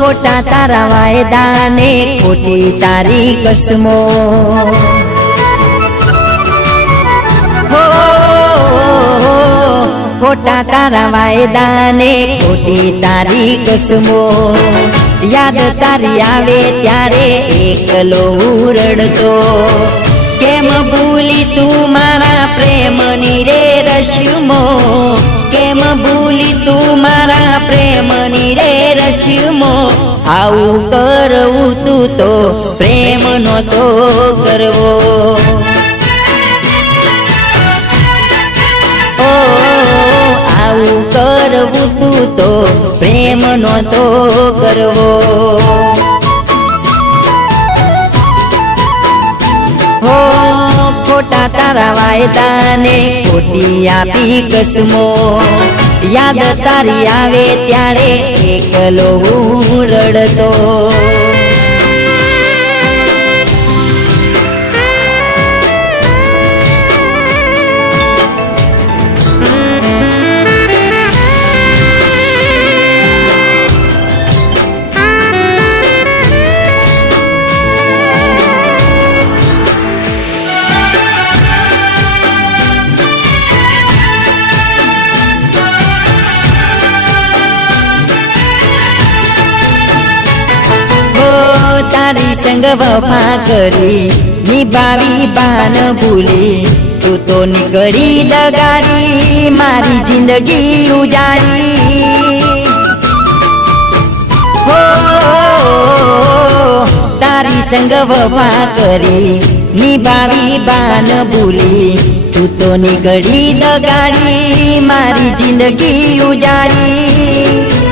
खोटा तारा वायदा ने खोटी तारी कसमो हो खोटा तारा वायदा ने खोटी तारी कसमो याद तारी आवे त्यारे एकलो रड़तो केम भूली तू मारा प्रेमनी रे रश्मो केम भूली तू मारा प्रेमनी रे रश्मो आऊ करवू तू तो प्रेम नतो करवो ओ आऊ करवू तू तो प्रेम नतो करवो हो खोटा तारा वायदा ने खोटी आपी कसमो याद तारी आवे त्यारे एकलो हूँ रड़तो तारी संग वफा करी निभावी बान भूली तू तो निकड़ी दगाड़ी मारी जिंदगी उजाड़ी हो तारी संग वफा करी निभावी बान भूली तू तो निकड़ी दगाड़ी मारी जिंदगी उजाड़ी